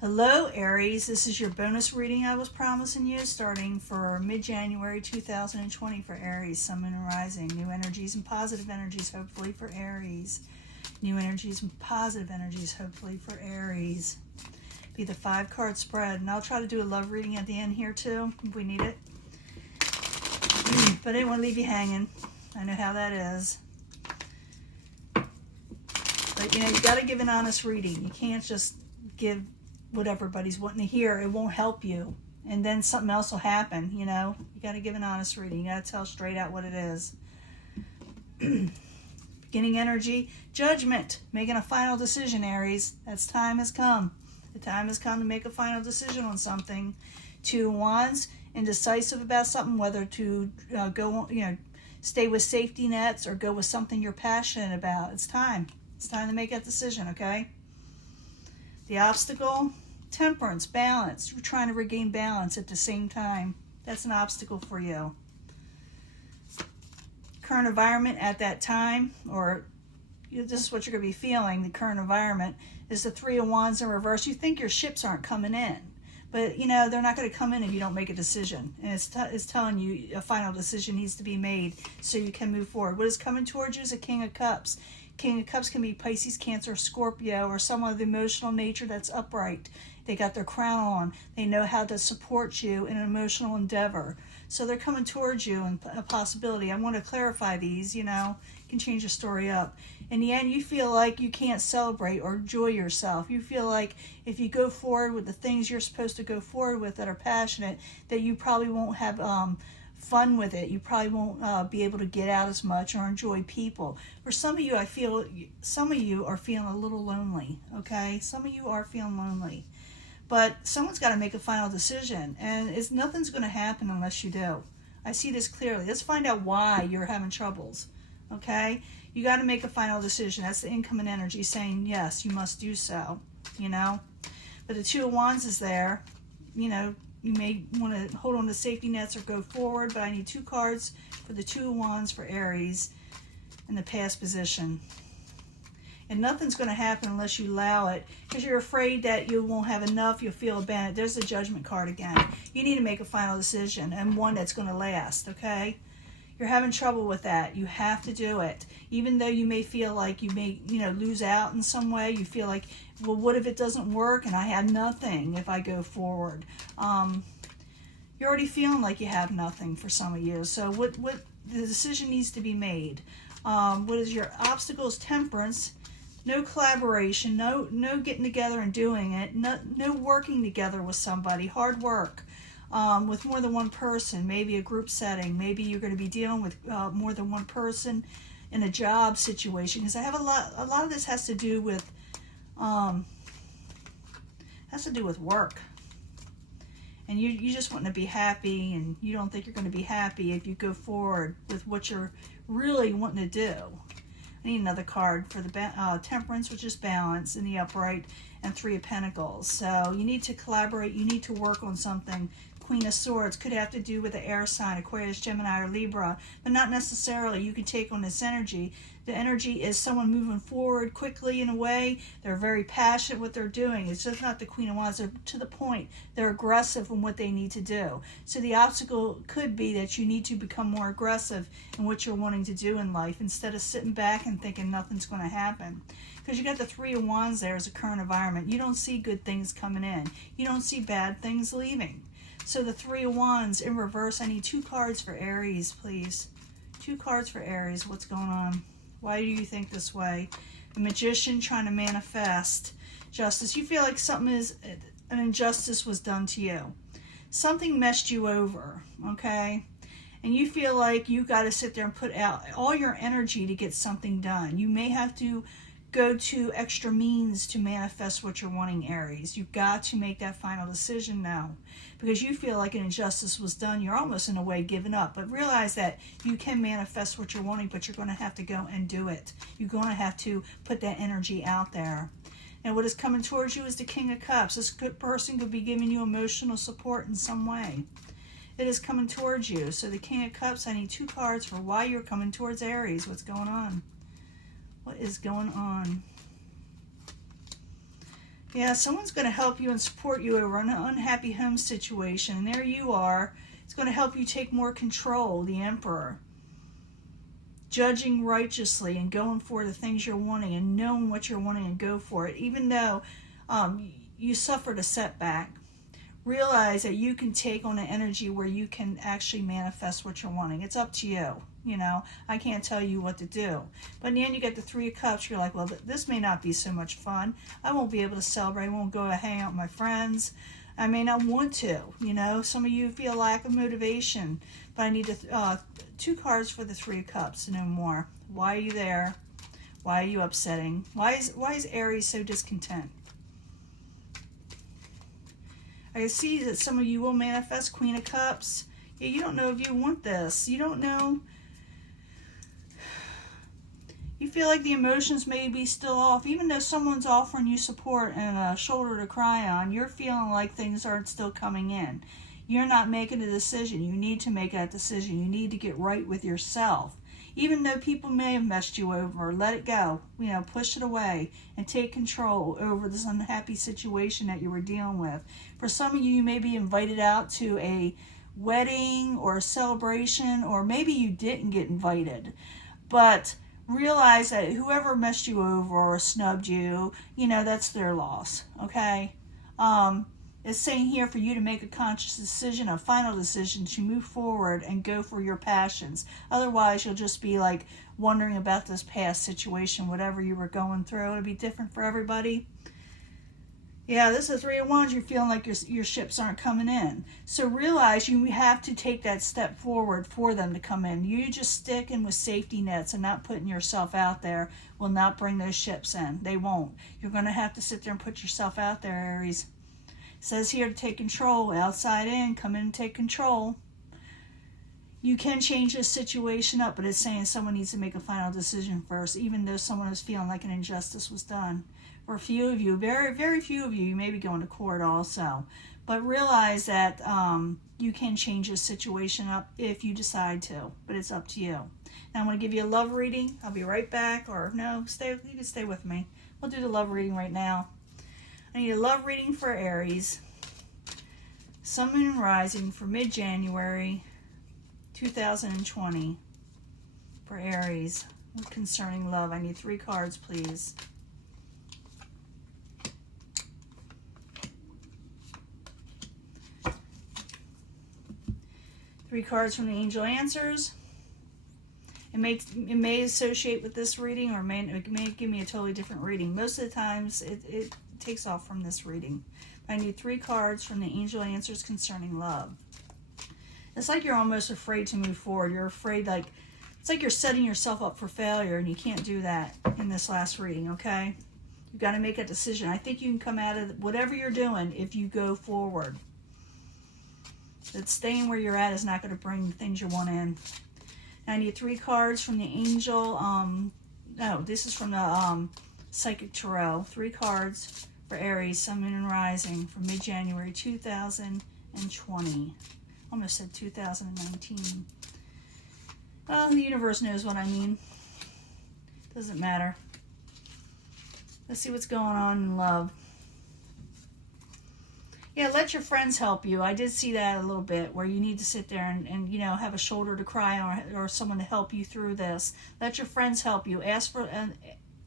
Hello, Aries. This is your bonus reading I was promising you, starting for mid-January 2020 for Aries, Sun, Moon, and Rising. New energies and positive energies, hopefully, for Aries. New energies and positive energies, hopefully, for Aries. Be the 5-card spread. And I'll try to do a love reading at the end here, too, if we need it. But I didn't want to leave you hanging. I know how that is. But, you got to give an honest reading. You can't just give what everybody's wanting to hear. It won't help you, and then something else will happen. You got to give an honest reading. You got to tell straight out what it is. Beginning energy, judgment, making a final decision, Aries. That's time has come. The time has come to make a final decision on something. 2 of Wands, indecisive about something, whether to stay with safety nets or go with something you're passionate about. It's time to make that decision. Okay. The obstacle, temperance, balance. You're trying to regain balance at the same time. That's an obstacle for you. Current environment at that time, or this is what you're going to be feeling, the current environment, is the 3 of Wands in reverse. You think your ships aren't coming in, but they're not going to come in if you don't make a decision. And it's telling you a final decision needs to be made so you can move forward. What is coming towards you is a King of Cups. King of Cups can be Pisces, Cancer, Scorpio, or someone of the emotional nature that's upright. They got their crown on. They know how to support you in an emotional endeavor. So they're coming towards you in a possibility. I want to clarify these, you can change the story up. In the end, you feel like you can't celebrate or enjoy yourself. You feel like if you go forward with the things you're supposed to go forward with that are passionate, that you probably won't have fun with it. You probably won't be able to get out as much or enjoy people. For some of you, I feel some of you are feeling a little lonely, okay? Some of you are feeling lonely. But someone's got to make a final decision, and nothing's going to happen unless you do. I see this clearly. Let's find out why you're having troubles, okay? You got to make a final decision. That's the incoming energy saying, yes, you must do so, But the 2 of Wands is there, You may want to hold on to safety nets or go forward, but I need 2 cards for the 2 of Wands for Aries in the past position. And nothing's going to happen unless you allow it, because you're afraid that you won't have enough, you'll feel abandoned. There's the Judgment card again. You need to make a final decision, and one that's going to last, okay? You're having trouble with that. You have to do it. Even though you may feel like you may, lose out in some way, you feel like, well, what if it doesn't work and I have nothing if I go forward? You're already feeling like you have nothing for some of you. So what the decision needs to be made. What is your obstacles? Temperance. No collaboration. No getting together and doing it. No working together with somebody. Hard work. With more than one person, maybe a group setting. Maybe you're going to be dealing with more than one person in a job situation. Because I have a lot of this has to do with work. And you just want to be happy, and you don't think you're going to be happy if you go forward with what you're really wanting to do. I need another card for the Temperance, which is balance in the upright, and 3 of Pentacles. So you need to collaborate. You need to work on something. Queen of Swords could have to do with the air sign, Aquarius, Gemini, or Libra, but not necessarily. You can take on this energy. The energy is someone moving forward quickly in a way. They're very passionate what they're doing. It's just not the Queen of Wands. They're to the point. They're aggressive in what they need to do. So the obstacle could be that you need to become more aggressive in what you're wanting to do in life instead of sitting back and thinking nothing's going to happen. Because you got the 3 of Wands there as a current environment. You don't see good things coming in. You don't see bad things leaving. So the 3 of Wands in reverse. I need 2 cards for Aries, please. 2 cards for Aries. What's going on? Why do you think this way? The Magician trying to manifest justice. You feel like an injustice was done to you. Something messed you over, okay? And you feel like you got to sit there and put out all your energy to get something done. You may have to go to extra means to manifest what you're wanting, Aries. You've got to make that final decision now, because you feel like an injustice was done. You're almost in a way giving up, but realize that you can manifest what you're wanting, but you're going to have to go and do it. You're going to have to put that energy out there. And what is coming towards you is the King of Cups. This person could be giving you emotional support in some way. It is coming towards you. So the King of Cups, I need 2 cards for why you're coming towards Aries. What's going on? What is going on? Yeah, someone's going to help you and support you over an unhappy home situation. And there you are. It's going to help you take more control, the Emperor. Judging righteously and going for the things you're wanting and knowing what you're wanting and go for it. Even though you suffered a setback, realize that you can take on an energy where you can actually manifest what you're wanting. It's up to you. You know, I can't tell you what to do. But in the end, you get the Three of Cups. You're like, well, this may not be so much fun. I won't be able to celebrate. I won't go hang out with my friends. I may not want to. You know, some of you feel lack of motivation. But I need 2 cards for the Three of Cups to know more. Why are you there? Why are you upsetting? Why is Aries so discontent? I see that some of you will manifest Queen of Cups. Yeah, you don't know if you want this. You don't know. You feel like the emotions may be still off. Even though someone's offering you support and a shoulder to cry on, you're feeling like things aren't still coming in. You're not making a decision. You need to make that decision. You need to get right with yourself. Even though people may have messed you over, let it go. You know, push it away and take control over this unhappy situation that you were dealing with. For some of you, you may be invited out to a wedding or a celebration, or maybe you didn't get invited. But realize that whoever messed you over or snubbed you, you know, that's their loss, okay? It's saying here for you to make a conscious decision, a final decision to move forward and go for your passions. Otherwise, you'll just be like wondering about this past situation, whatever you were going through. It'll be different for everybody. Yeah, this is Three of Wands. You're feeling like your ships aren't coming in. So realize you have to take that step forward for them to come in. You just sticking with safety nets and not putting yourself out there will not bring those ships in. They won't. You're going to have to sit there and put yourself out there, Aries. It says here to take control, outside in, come in and take control. You can change this situation up, but it's saying someone needs to make a final decision first, even though someone is feeling like an injustice was done. For a few of you, very, very few of you, you may be going to court also. But realize that you can change this situation up if you decide to, but it's up to you. Now I'm going to give you a love reading. I'll be right back, or no, you can stay with me. We'll do the love reading right now. I need a love reading for Aries. Sun, Moon, and Rising for mid-January 2020 for Aries concerning love. I need 3 cards, please. Three cards from the Angel Answers. It may associate with this reading, or it may give me a totally different reading. Most of the times, it takes off from this reading. But I need 3 cards from the Angel Answers concerning love. It's like you're almost afraid to move forward. You're afraid, like, it's like you're setting yourself up for failure, and you can't do that in this last reading, okay? You've got to make a decision. I think you can come out of whatever you're doing if you go forward. That staying where you're at is not going to bring the things you want in. Now I need 3 cards from the Angel. No, this is from the Psychic Tarot. 3 cards for Aries, Sun, Moon, and Rising for mid-January 2020. Almost said 2019. Well, the universe knows what I mean. Doesn't matter. Let's see what's going on in love. Yeah, let your friends help you. I did see that a little bit, where you need to sit there and you know, have a shoulder to cry on, or someone to help you through this. Let your friends help you. Ask for and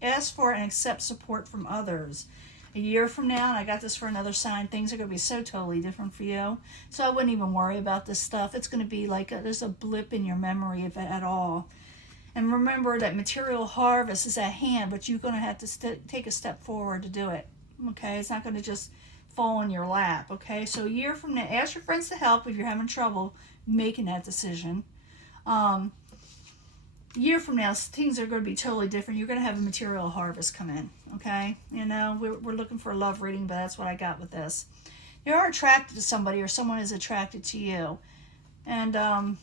accept support from others. A year from now, and I got this for another sign, things are going to be so totally different for you. So I wouldn't even worry about this stuff. It's going to be like there's a blip in your memory, if at all. And remember that material harvest is at hand, but you're going to have to take a step forward to do it. Okay? It's not going to just fall in your lap, okay? So a year from now, ask your friends to help if you're having trouble making that decision. A year from now, things are going to be totally different. You're going to have a material harvest come in, okay? You know, we're looking for a love reading, but that's what I got with this. You are attracted to somebody, or someone is attracted to you. And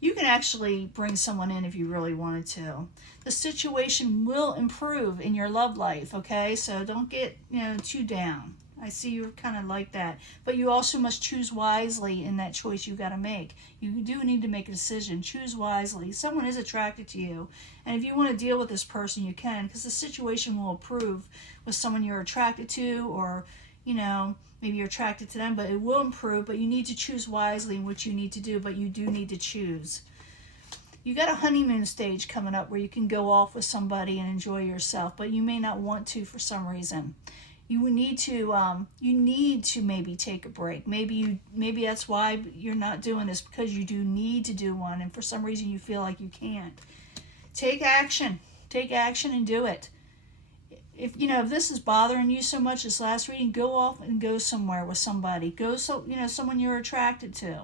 you can actually bring someone in if you really wanted to. The situation will improve in your love life, okay? So don't get, you know, too down. I see you're kind of like that. But you also must choose wisely in that choice you got to make. You do need to make a decision. Choose wisely. Someone is attracted to you. And if you want to deal with this person, you can, because the situation will improve with someone you're attracted to, or, you know, maybe you're attracted to them, but it will improve. But you need to choose wisely in what you need to do, but you do need to choose. You got a honeymoon stage coming up where you can go off with somebody and enjoy yourself, but you may not want to for some reason. You need to maybe take a break. Maybe that's why you're not doing this, because you do need to do one, and for some reason you feel like you can't. Take action. Take action and do it. If this is bothering you so much, this last reading, go off and go somewhere with somebody. Someone you're attracted to.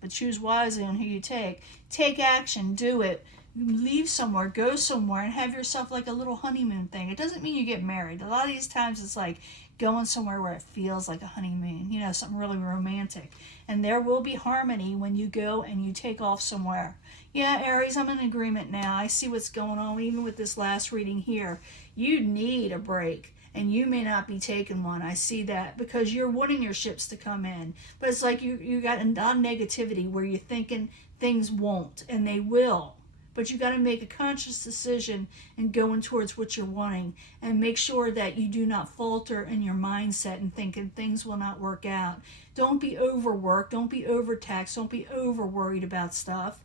But choose wisely on who you take. Take action, do it. Leave somewhere, go somewhere, and have yourself like a little honeymoon thing. It doesn't mean you get married. A lot of these times it's like going somewhere where it feels like a honeymoon, something really romantic. And there will be harmony when you go and you take off somewhere. Yeah, Aries, I'm in agreement now. I see what's going on, even with this last reading here. You need a break. And you may not be taking one. I see that, because you're wanting your ships to come in. But it's like you got a non-negativity where you're thinking things won't, and they will. But you got to make a conscious decision and going towards what you're wanting, and make sure that you do not falter in your mindset and thinking things will not work out. Don't be overworked. Don't be overtaxed. Don't be over worried about stuff.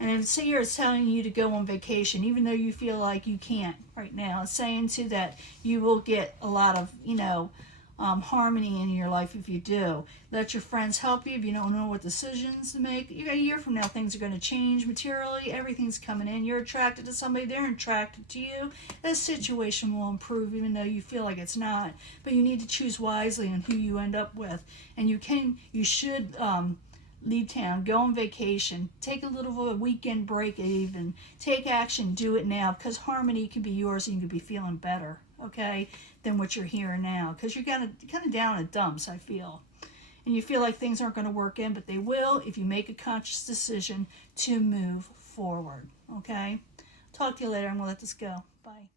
And if here it's telling you to go on vacation, even though you feel like you can't right now, it's saying too that you will get a lot of, harmony in your life if you do. Let your friends help you if you don't know what decisions to make. A year from now, things are going to change materially. Everything's coming in. You're attracted to somebody. They're attracted to you. That situation will improve, even though you feel like it's not. But you need to choose wisely on who you end up with. And you should leave town, go on vacation, take a little of a weekend break even, take action, do it now, because harmony can be yours and you can be feeling better, okay, than what you're hearing now, because you're kind of down in the dumps, I feel. And you feel like things aren't going to work in, but they will if you make a conscious decision to move forward, okay? Talk to you later. I'm going to let this go. Bye.